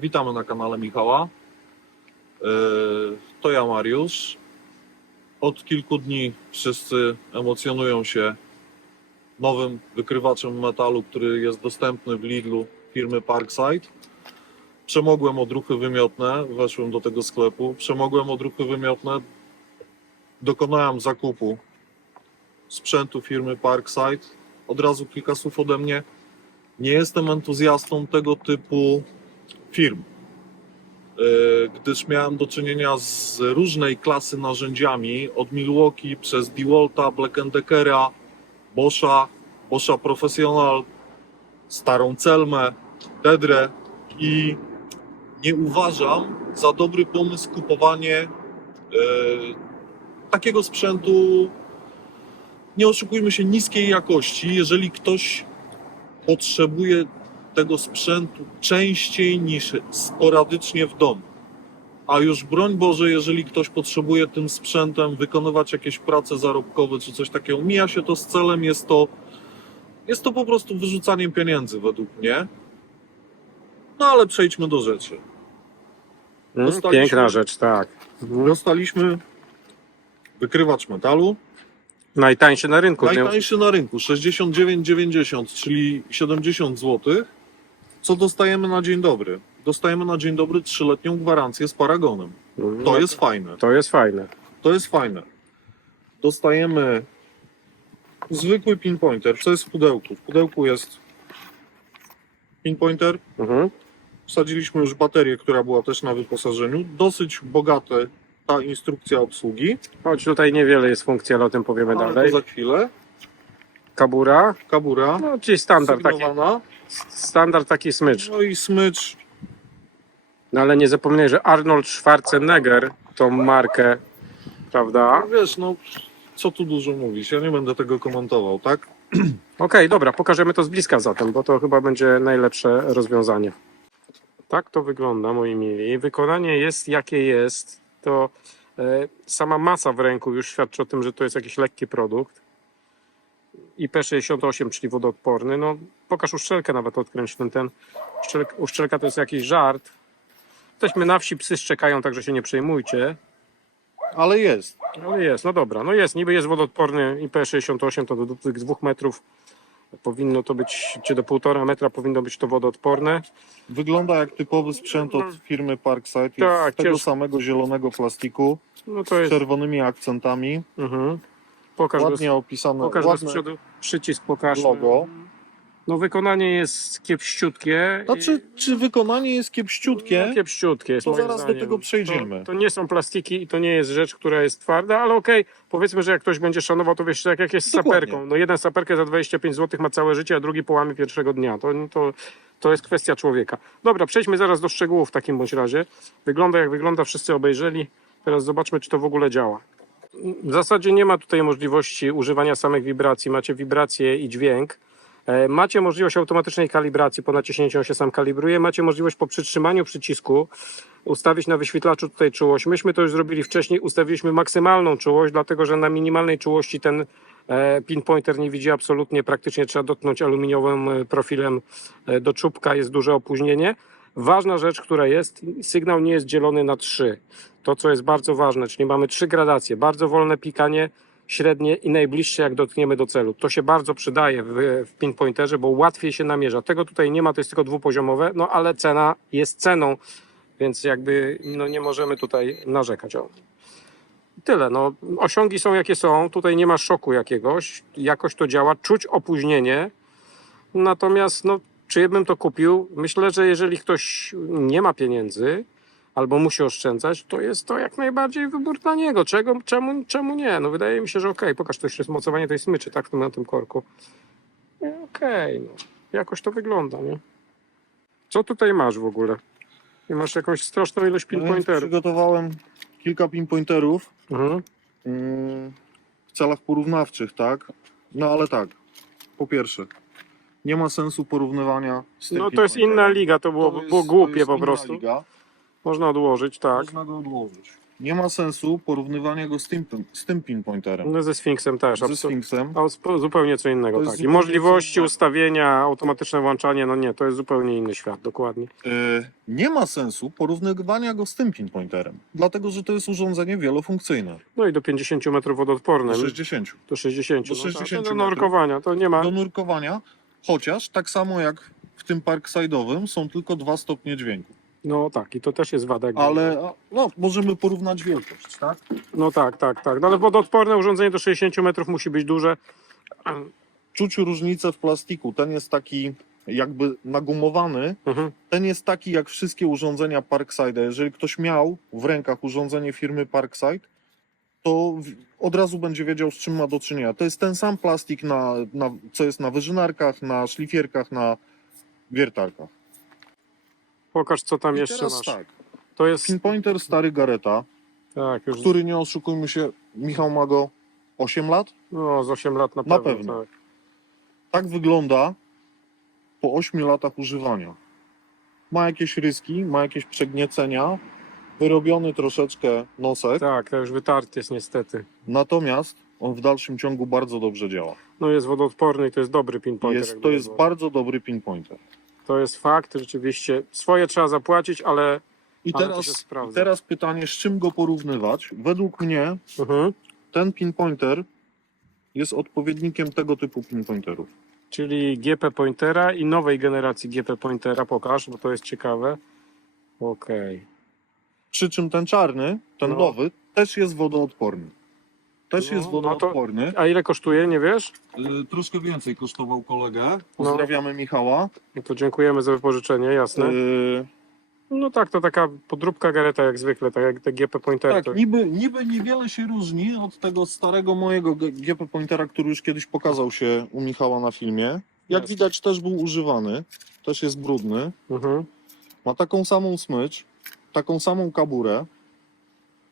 Witamy na kanale Michała. Yy, To ja, Mariusz. Od kilku dni wszyscy emocjonują się nowym wykrywaczem metalu, który jest dostępny w Lidlu firmy Parkside. Przemogłem odruchy wymiotne, weszłem do tego sklepu, przemogłem odruchy wymiotne, dokonałem zakupu sprzętu firmy Parkside. Od razu kilka słów ode mnie. Nie jestem entuzjastą tego typu firm, Yy, gdyż miałem do czynienia z różnej klasy narzędziami, od Milwaukee przez DeWalta, Black Deckera, Boscha, Boscha Professional, starą Celmę, Dedre i nie uważam za dobry pomysł kupowanie yy, takiego sprzętu, nie oszukujmy się, niskiej jakości, jeżeli ktoś potrzebuje tego sprzętu częściej niż sporadycznie w domu. A już broń Boże, jeżeli ktoś potrzebuje tym sprzętem wykonywać jakieś prace zarobkowe czy coś takiego, mija się to z celem, jest to, jest to po prostu wyrzucaniem pieniędzy według mnie. No ale przejdźmy do rzeczy. Mm, Dostaliśmy- Piękna rzecz, tak. Dostaliśmy wykrywacz metalu, Najtańszy na rynku. najtańszy na rynku, 69,90, czyli 70 zł. Co dostajemy na dzień dobry? Dostajemy na dzień dobry trzyletnią gwarancję z paragonem. Mm, To jest fajne. To jest fajne. To jest fajne. Dostajemy zwykły pinpointer. Co jest w pudełku? W pudełku jest pinpointer. Mhm. Wsadziliśmy już baterię, która była też na wyposażeniu. Dosyć bogate ta instrukcja obsługi. Choć tutaj niewiele jest funkcji, ale o tym powiemy Ale to dalej. za chwilę. Kabura, Kabura. no czyli standard taki, sygnowana. standard taki smycz. No i smycz. No ale nie zapominaj, że Arnold Schwarzenegger tą markę, prawda? No wiesz, no co tu dużo mówić, ja nie będę tego komentował, tak? Okej, dobra, pokażemy to z bliska zatem, bo to chyba będzie najlepsze rozwiązanie. Tak to wygląda, moi mili. Wykonanie jest jakie jest. To e, sama masa w ręku już świadczy o tym, że to jest jakiś lekki produkt. IP68, czyli wodoodporny. No, pokaż uszczelkę nawet odkręć ten, ten. Uszczelka, uszczelka to jest jakiś żart. Jesteśmy na wsi, psy szczekają, także się nie przejmujcie. Ale jest. Ale jest, no dobra, no jest, niby jest wodoodporny IP68, to do tych dwóch metrów powinno to być, czy do półtora metra powinno być to wodoodporne. Wygląda jak typowy sprzęt od firmy Parkside. Jest Tak, z tego cięż- samego zielonego plastiku No z jest, czerwonymi akcentami. mhm. Pokaż, go, Ładnie opisane, pokaż go z ładne przodu, przycisk pokaż. logo. No wykonanie jest kiepściutkie. Znaczy, czy wykonanie jest No, kiepściutkie? kiepściutkie jest To moim zaraz do zdaniem. tego przejdziemy. To, to nie są plastiki i to nie jest rzecz, która jest twarda, ale okej, powiedzmy, że jak ktoś będzie szanował, to wiesz, tak jak jest z Dokładnie. saperką. No jeden saperkę za 25 zł ma całe życie, a drugi połamie pierwszego dnia. To, to, to jest kwestia człowieka. Dobra, przejdźmy zaraz do szczegółów w takim bądź razie. Wygląda jak wygląda, wszyscy obejrzeli. Teraz zobaczmy, czy to w ogóle działa. W zasadzie nie ma tutaj możliwości używania samych wibracji. Macie wibrację i dźwięk. E, Macie możliwość automatycznej kalibracji, po naciśnięciu on się sam kalibruje. Macie możliwość po przytrzymaniu przycisku ustawić na wyświetlaczu tutaj czułość. Myśmy to już zrobili wcześniej, ustawiliśmy maksymalną czułość, dlatego że na minimalnej czułości ten e, pinpointer nie widzi absolutnie, praktycznie trzeba dotknąć aluminiowym e, profilem do czubka, jest duże opóźnienie. Ważna rzecz, która jest, sygnał nie jest dzielony na trzy. To, co jest bardzo ważne, czyli mamy trzy gradacje. Bardzo wolne pikanie, średnie i najbliższe, jak dotkniemy do celu. To się bardzo przydaje w, w pinpointerze, bo łatwiej się namierza. Tego tutaj nie ma, to jest tylko dwupoziomowe, no ale cena jest ceną, więc jakby no, nie możemy tutaj narzekać. O. Tyle. No, osiągi są jakie są, tutaj nie ma szoku jakiegoś, jakoś to działa, czuć opóźnienie, natomiast no, czy bym to kupił? Myślę, że jeżeli ktoś nie ma pieniędzy, albo musi oszczędzać, to jest to jak najbardziej wybór dla niego. Czego, czemu, czemu nie? No wydaje mi się, że okej, pokaż to jeszcze jest mocowanie tej smyczy, tak, na tym korku. Okej, no. jakoś to wygląda, nie? Co tutaj masz w ogóle? I masz jakąś straszną ilość No, pinpointerów. Przygotowałem kilka pinpointerów Mhm. mm, w celach porównawczych, tak? No ale tak, po pierwsze, nie ma sensu porównywania z tym No to jest inna liga, to było, To jest- było to głupie jest po inna prostu. Liga. Można odłożyć, tak. Można go odłożyć. nie ma sensu porównywania go z tym, z tym pinpointerem. No ze Sphinxem też, Ze absolutnie. Sphinxem. A zupełnie co innego, To jest tak. I zupełnie możliwości innego. ustawienia, automatyczne włączanie, no nie, to jest zupełnie inny świat, dokładnie. Y, nie ma sensu porównywania go z tym pinpointerem, dlatego że to jest urządzenie wielofunkcyjne. No i do 50 metrów wodoodporne, Do 60. do 60. do no 60 tak, do metrów. nurkowania, to nie ma. Do nurkowania, chociaż tak samo jak w tym parkside'owym są tylko dwa stopnie dźwięku. No tak, i to też jest wada. jakby. Ale no, możemy porównać wielkość, tak? No tak, tak, tak. No ale wodoodporne urządzenie do 60 metrów musi być duże. Czuć różnicę w plastiku. Ten jest taki jakby nagumowany, Mhm. ten jest taki jak wszystkie urządzenia Parkside. Jeżeli ktoś miał w rękach urządzenie firmy Parkside, to od razu będzie wiedział, z czym ma do czynienia. To jest ten sam plastik, na, na, co jest na wyżynarkach, na szlifierkach, na wiertarkach. Pokaż, co tam I jeszcze teraz masz. tak, To jest. pinpointer stary Gareta, Tak, już który nie oszukujmy się, Michał ma go 8 lat. no, z 8 lat na Na pewno. pewno. Tak. Tak wygląda po 8 latach używania. Ma jakieś ryski, ma jakieś przegniecenia, wyrobiony troszeczkę nosek, tak, to już wytarty jest niestety. natomiast on w dalszym ciągu bardzo dobrze działa. No jest wodoodporny i to jest dobry pinpointer. Jest, jakby to nie jest było. bardzo dobry pinpointer. To jest fakt, rzeczywiście. Swoje trzeba zapłacić, ale. I Ale to teraz, się sprawdza. i teraz pytanie, z czym go porównywać? Według mnie Mhm. ten pinpointer jest odpowiednikiem tego typu pinpointerów. Czyli GP Pointera i nowej generacji GP Pointera. Pokaż, bo to jest ciekawe. Okej. Przy czym ten czarny, ten No. nowy, też jest wodoodporny. Też No, jest no to- wodoodporny. A ile kosztuje, nie wiesz? Y, Troszkę więcej kosztował kolegę. No. Pozdrawiamy Michała. No to dziękujemy za wypożyczenie, jasne. Y, No tak, to taka podróbka gareta jak zwykle, tak jak te GP Pointery. tak, to... niby, niby niewiele się różni od tego starego mojego G- GP Pointera, który już kiedyś pokazał się u Michała na filmie. Jak Jasne. widać też był używany, też jest brudny. Mhm. Ma taką samą smycz, taką samą kaburę.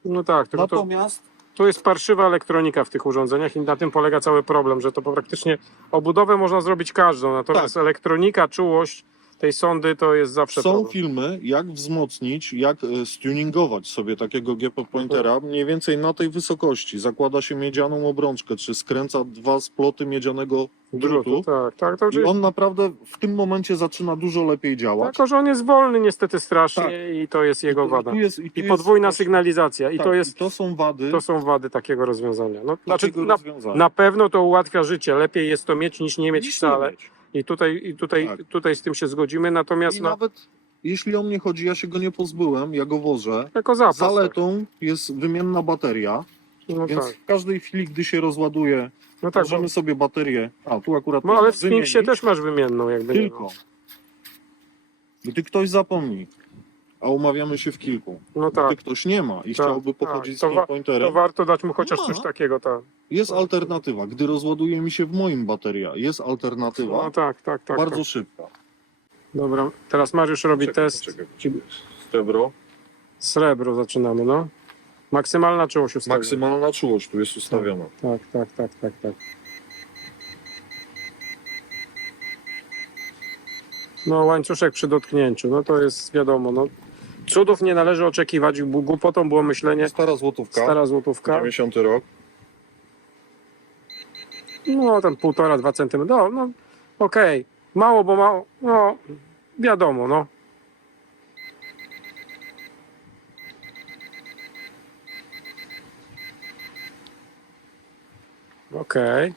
No tak, tylko to, Natomiast to jest parszywa elektronika w tych urządzeniach i na tym polega cały problem, że to praktycznie obudowę można zrobić każdą, natomiast elektronika, czułość tej sondy to jest zawsze są problem. filmy, jak wzmocnić, jak e, stuningować sobie takiego GP Pointera Mhm. mniej więcej na tej wysokości. Zakłada się miedzianą obrączkę, czy skręca dwa sploty miedzianego drutu. Tak, tak, to I oczywiście. on naprawdę w tym momencie zaczyna dużo lepiej działać. Tylko, że on jest wolny niestety strasznie Tak. i to jest jego wada. jest, i tu I jest podwójna właśnie- sygnalizacja. I tak, to jest, to są wady to są wady takiego rozwiązania. No, znaczy, takiego na, rozwiązania. na pewno to ułatwia życie. Lepiej jest to mieć niż nie mieć nie wcale. mieć. I tutaj, i tutaj, Tak. tutaj z tym się zgodzimy, natomiast I no, nawet jeśli o mnie chodzi, ja się go nie pozbyłem, ja go wożę. jako zapas. tak. Zaletą jest wymienna bateria, No więc tak, w każdej chwili, gdy się rozładuje, no tak bo, możemy sobie baterię. A tu akurat no ale w Sphinxie wymienić. też masz wymienną jakby nie Tylko. Gdy ktoś zapomni, a umawiamy się w kilku, No tak, gdy ktoś nie ma i Tak, chciałby tak. pochodzić To z wa- pinpointerem, to warto dać mu chociaż No. coś takiego. Tak. jest alternatywa. Gdy rozładuje mi się w moim bateria, jest alternatywa, No tak, tak, tak. bardzo tak. szybka. Dobra, teraz Mariusz robi Czekaj, test. Srebro. Srebro zaczynamy, no. Maksymalna czułość ustawiona. Maksymalna czułość tu jest ustawiona. Tak, tak, tak, tak, tak. No łańcuszek przy dotknięciu, no to jest wiadomo, no. Cudów nie należy oczekiwać, bo głupotą było myślenie, Stara złotówka, stara złotówka, 90 rok. no tam półtora, dwa centymetry, no, no okej, mało, bo mało, no wiadomo, no. Okej,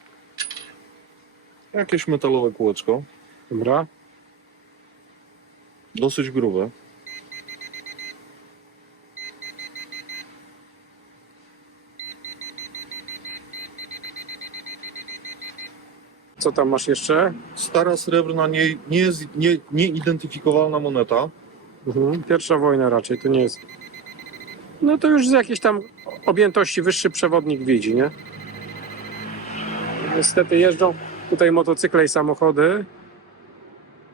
Jakieś metalowe kółeczko, dobra. dosyć grube. Co tam masz jeszcze? Stara srebrna, nie, nie, jest- nie, nieidentyfikowalna moneta. Mhm. Pierwsza wojna raczej, to nie jest. No to już z jakiejś tam objętości wyższy przewodnik widzi, nie? Niestety jeżdżą tutaj motocykle i samochody.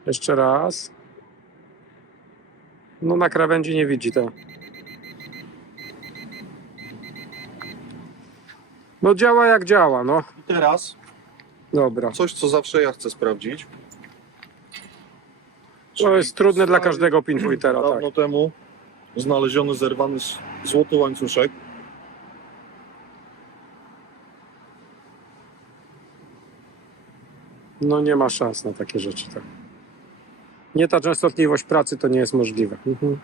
Jeszcze raz. No na krawędzi nie widzi to. No działa jak działa, no. I teraz Dobra. coś, co zawsze ja chcę sprawdzić. To jest trudne dla Stary- każdego pinpointera, tak. Dawno temu znaleziony zerwany s- złoty łańcuszek. No nie ma szans na takie rzeczy. Tak. Nie ta częstotliwość pracy to nie jest możliwe. Mhm.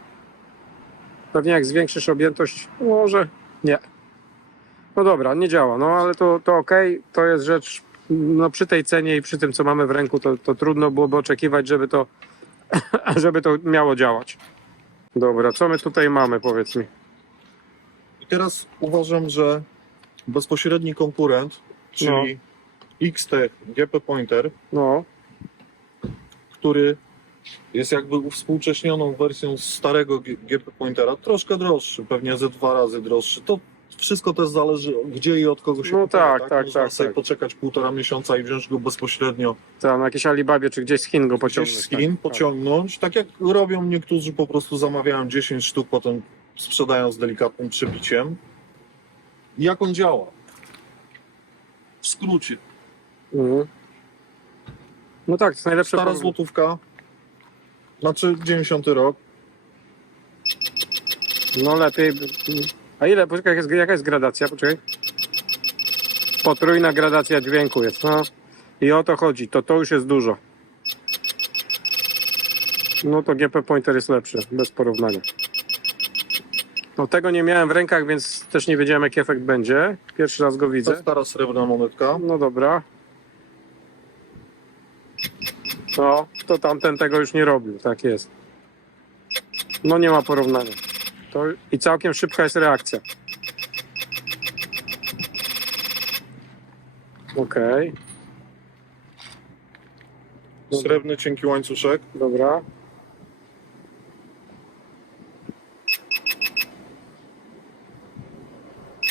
Pewnie jak zwiększysz objętość, może nie. No dobra, nie działa, no ale to, to okej, to jest rzecz, no przy tej cenie i przy tym co mamy w ręku, to, to trudno byłoby oczekiwać, żeby to, żeby to miało działać. Dobra, co my tutaj mamy, powiedz mi? I teraz uważam, że bezpośredni konkurent, czyli XT GP Pointer, No, który jest jakby uwspółcześnioną wersją starego GP Pointera, troszkę droższy, pewnie ze dwa razy droższy. To wszystko też zależy gdzie i od kogo się No kupuje, tak, tak, Można tak, sobie tak. poczekać półtora miesiąca i wziąć go bezpośrednio tam na jakiejś Alibabie czy gdzieś z Chin go gdzieś pociągnąć. z Chin, tak. pociągnąć. Tak jak robią niektórzy, po prostu zamawiają 10 sztuk, potem sprzedają z delikatnym przybiciem. I jak on działa? W skrócie. Mhm. No tak, to jest najlepsze. Stara porównanie. złotówka, znaczy 90 rok, No lepiej. by- A ile? Poczekaj, jaka jest, jaka jest gradacja? Poczekaj. Potrójna gradacja dźwięku jest. No. I o to chodzi. To to już jest dużo. No to GP Pointer jest lepszy, bez porównania. No tego nie miałem w rękach, więc też nie wiedziałem jaki efekt będzie. Pierwszy raz go to widzę. stara srebrna monetka. No dobra. No, to tamten tego już nie robił, tak jest. No nie ma porównania. To I całkiem szybka jest reakcja. Okej, Srebrny cienki łańcuszek. dobra.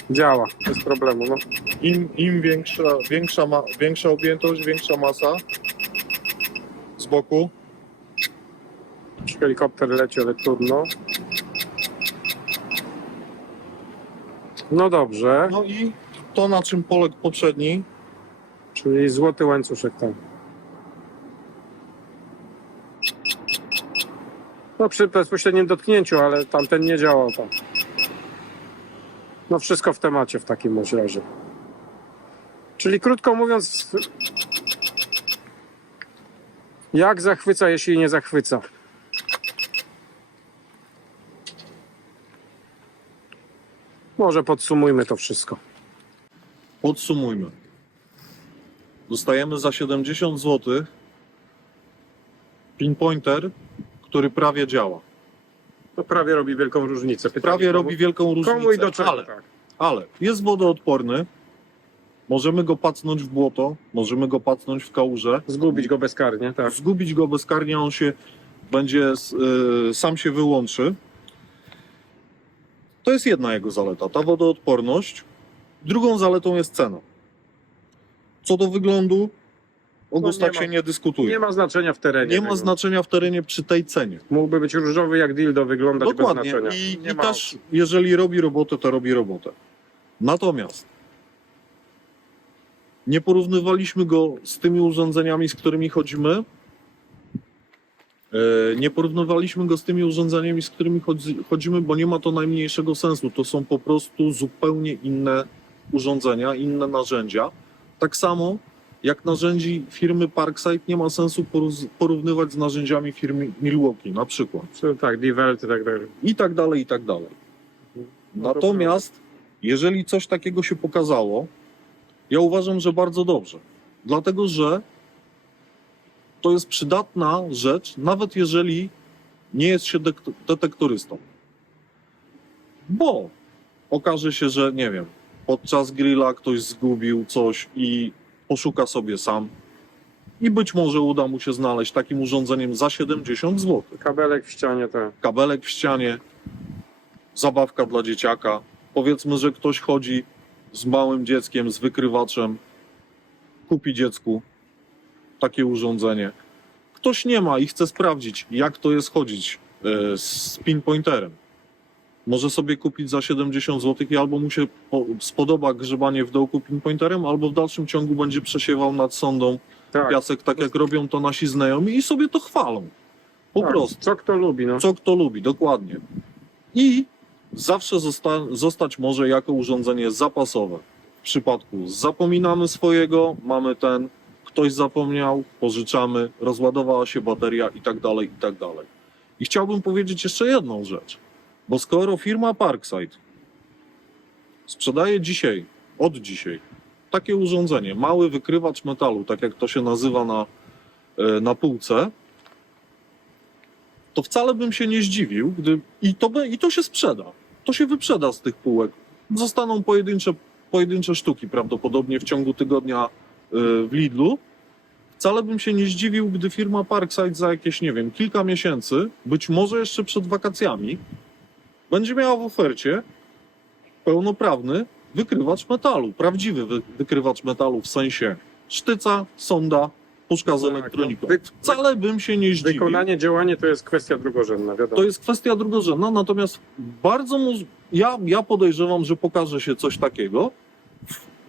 Działa, bez problemu. No. Im, im większa, większa, ma, większa objętość, większa masa z boku, Helikopter leci, ale trudno. No dobrze, no i to na czym poległ poprzedni, czyli złoty łańcuszek tam. No przy bezpośrednim dotknięciu, ale tamten nie działał tam. No wszystko w temacie w takim bądź razie. Czyli krótko mówiąc, jak zachwyca, jeśli nie zachwyca? Może podsumujmy to wszystko. podsumujmy. Dostajemy za 70 zł pinpointer, który prawie działa. To prawie robi wielką różnicę. Pytanie, Prawie komu- robi wielką różnicę. Komu i do czego? Ale, tak. ale jest wodoodporny, możemy go pacnąć w błoto, możemy go pacnąć w kałużę, Zgubić go bezkarnie, tak. zgubić go bezkarnie, on się będzie, y, sam się wyłączy. To jest jedna jego zaleta, ta wodoodporność. Drugą zaletą jest cena. Co do wyglądu, o No gustach nie się ma- nie dyskutuje. Nie ma znaczenia w terenie. Nie ma tego. znaczenia w terenie przy tej cenie. Mógłby być różowy jak dildo wyglądać Dokładnie. bez znaczenia. I, i ma też, jeżeli robi robotę, to robi robotę. Natomiast nie porównywaliśmy go z tymi urządzeniami, z którymi chodzimy. E, Nie porównywaliśmy go z tymi urządzeniami, z którymi chodzi, chodzimy, bo nie ma to najmniejszego sensu. To są po prostu zupełnie inne urządzenia, inne narzędzia. Tak samo jak narzędzi firmy Parkside nie ma sensu porównywać z narzędziami firmy Milwaukee na przykład Tak, Welt i tak dalej. i tak dalej, i tak dalej. No Natomiast jeżeli coś takiego się pokazało, ja uważam, że bardzo dobrze. Dlatego, że to jest przydatna rzecz, nawet jeżeli nie jest się detektorystą. Bo okaże się, że nie wiem, podczas grilla ktoś zgubił coś i poszuka sobie sam. I być może uda mu się znaleźć takim urządzeniem za 70 zł Kabelek w ścianie, tak. kabelek w ścianie, zabawka dla dzieciaka. Powiedzmy, że ktoś chodzi z małym dzieckiem, z wykrywaczem, kupi dziecku takie urządzenie. Ktoś nie ma i chce sprawdzić, jak to jest chodzić e, z pinpointerem. Może sobie kupić za 70 zł i albo mu się po- spodoba grzebanie w dołku pinpointerem, albo w dalszym ciągu będzie przesiewał nad sondą tak. piasek, tak jak robią to nasi znajomi i sobie to chwalą. Po tak. prostu. Co kto lubi, no. Co kto lubi, dokładnie. I zawsze zosta- zostać może jako urządzenie zapasowe. W przypadku zapominamy swojego, mamy ten, ktoś zapomniał, pożyczamy, rozładowała się bateria i tak dalej, i tak dalej. I chciałbym powiedzieć jeszcze jedną rzecz, bo skoro firma Parkside sprzedaje dzisiaj, od dzisiaj, takie urządzenie, mały wykrywacz metalu, tak jak to się nazywa na, e, na półce, to wcale bym się nie zdziwił, gdy i to, i to się sprzeda. To się wyprzeda z tych półek. Zostaną pojedyncze, pojedyncze sztuki prawdopodobnie w ciągu tygodnia w Lidlu. Wcale bym się nie zdziwił, gdy firma Parkside za jakieś, nie wiem, kilka miesięcy, być może jeszcze przed wakacjami, będzie miała w ofercie pełnoprawny wykrywacz metalu. Prawdziwy wy, wykrywacz metalu w sensie sztyca, sonda, puszka z Tak, elektroniką. no, Wcale bym się nie zdziwił. Wykonanie, działanie to jest kwestia drugorzędna, wiadomo. To jest kwestia drugorzędna, natomiast bardzo mu, ja, ja podejrzewam, że pokaże się coś takiego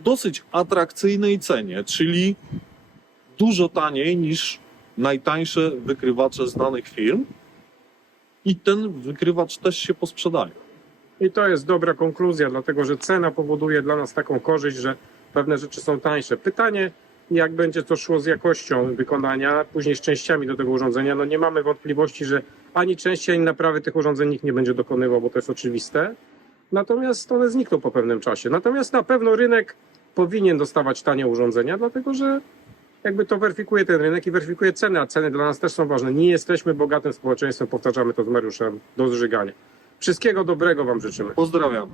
dosyć atrakcyjnej cenie, czyli dużo taniej niż najtańsze wykrywacze znanych firm. I ten wykrywacz też się posprzedaje. I to jest dobra konkluzja, dlatego że cena powoduje dla nas taką korzyść, że pewne rzeczy są tańsze. Pytanie, jak będzie to szło z jakością wykonania, później z częściami do tego urządzenia. No nie mamy wątpliwości, że ani części, ani naprawy tych urządzeń nikt nie będzie dokonywał, bo to jest oczywiste. Natomiast one znikną po pewnym czasie. Natomiast na pewno rynek powinien dostawać tanie urządzenia, dlatego że jakby to weryfikuje ten rynek i weryfikuje ceny, a ceny dla nas też są ważne. Nie jesteśmy bogatym społeczeństwem, powtarzamy to z Mariuszem, do zżygania. Wszystkiego dobrego Wam życzymy. Pozdrawiamy.